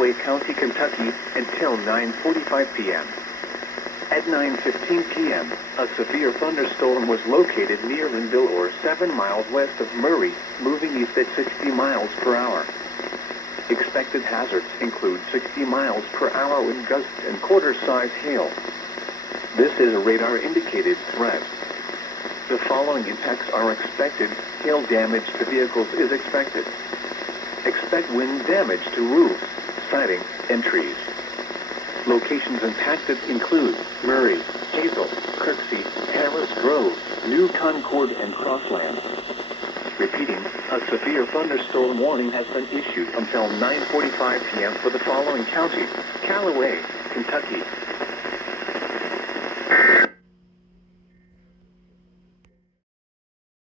Callaway County, Kentucky, until 9:45 p.m. At 9:15 p.m., a severe thunderstorm was located near Linville or 7 miles west of Murray, moving east at 60 miles per hour. Expected hazards include 60 miles per hour wind gusts and quarter-size hail. This is a radar-indicated threat. The following impacts are expected. Hail damage to vehicles is expected. Expect wind damage to roofs, siding, and trees. Locations impacted include Murray, Hazel, Kirksey, Harris Grove, New Concord, and Crossland. Repeating, a severe thunderstorm warning has been issued until 9:45 p.m. for the following counties: Callaway, Kentucky,